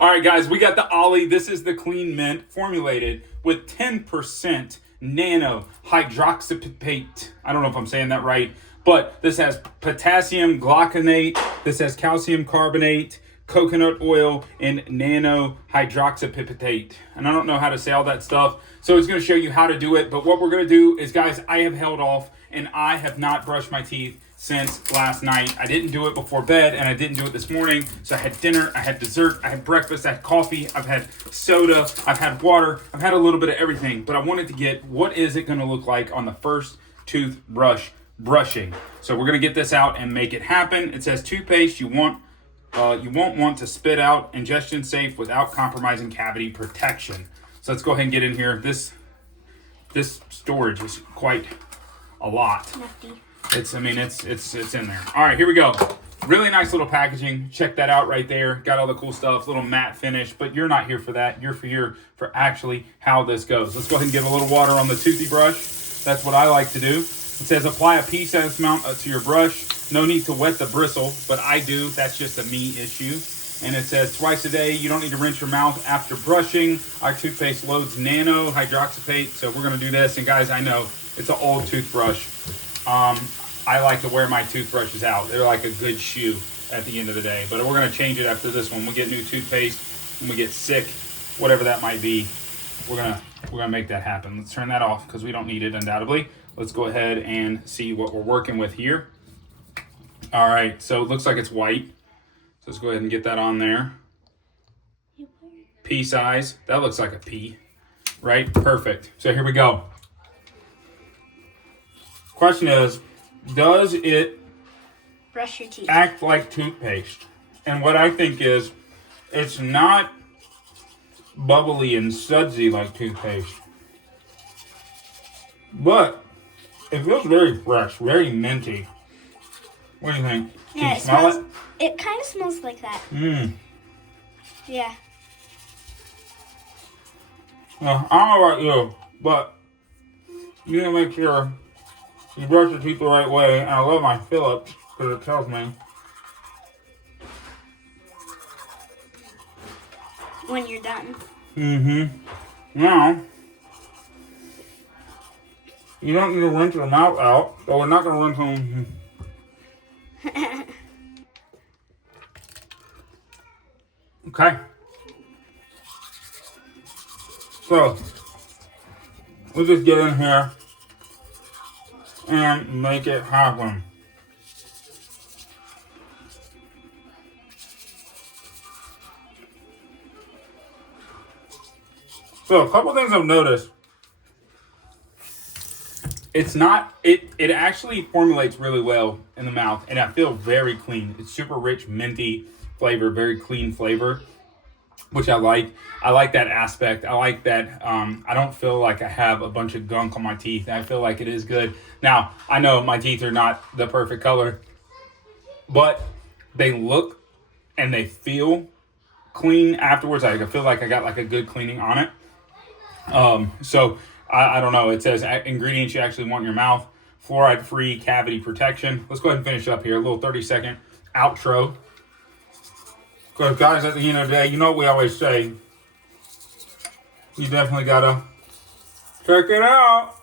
All right, guys, we got the Ollie. This is the Clean Mint formulated with 10% Nano Hydroxyapatite. I don't know if I'm saying that right, but this has potassium glycinate, this has calcium carbonate, coconut oil, and Nano Hydroxyapatite. And I don't know how to say all that stuff, so it's going to show you how to do it. But what we're going to do is, guys, I have held off and I have not brushed my teeth since last night. I didn't do it before bed and I didn't do it this morning. So I had dinner, I had dessert, I had breakfast, I had coffee, I've had soda, I've had water, I've had a little bit of everything. But I wanted to get, what is it going to look like on the first toothbrush brushing? So we're going to get this out and make it happen. It says toothpaste you won't want to spit out, ingestion safe without compromising cavity protection. So let's go ahead and get in here. This storage is quite a lot. Nifty. It's in there. All right, here we go. Really nice little packaging. Check that out right there. Got all the cool stuff, little matte finish, but you're not here for that. You're here for actually how this goes. Let's go ahead and get a little water on the toothy brush. That's what I like to do. It says apply a pea-sized amount to your brush. No need to wet the bristle, but I do. That's just a me issue. And it says twice a day. You don't need to rinse your mouth after brushing. Our toothpaste loads Nano Hydroxyapatite, so we're going to do this. And guys, I know it's an old toothbrush. I like to wear my toothbrushes out. They're like a good shoe at the end of the day. But we're going to change it after this one. We'll get new toothpaste when we get sick, whatever that might be. We're gonna make that happen. Let's turn that off because we don't need it undoubtedly. Let's go ahead and see what we're working with here. All right, so it looks like it's white. So let's go ahead and get that on there. Pea size. That looks like a pea, right? Perfect. So here we go. Question is, does it brush your teeth, act like toothpaste? And what I think is, it's not bubbly and sudsy like toothpaste, but it feels very fresh, very minty. What do you think? Yeah, it smell it? It kind of smells like that. Yeah. Well, I don't know about you, but you need to make sure you brush your teeth the right way. And I love my Phillips because it tells me when you're done. Now, you don't need to rinse your mouth out, so we're not going to rinse them. Okay. So, we'll just get in here and make it happen. So a couple things I've noticed. It's not, it actually formulates really well in the mouth, and I feel very clean. It's super rich, minty flavor, very clean flavor, which I like. I like that aspect. I like that I don't feel like I have a bunch of gunk on my teeth. I feel like it is good. Now, I know my teeth are not the perfect color, but they look and they feel clean afterwards. I feel like I got like a good cleaning on it. So I don't know. It says ingredients you actually want in your mouth. Fluoride-free cavity protection. Let's go ahead and finish up here. A little 30-second outro. Because guys, at the end of the day, you know what we always say. You definitely gotta check it out.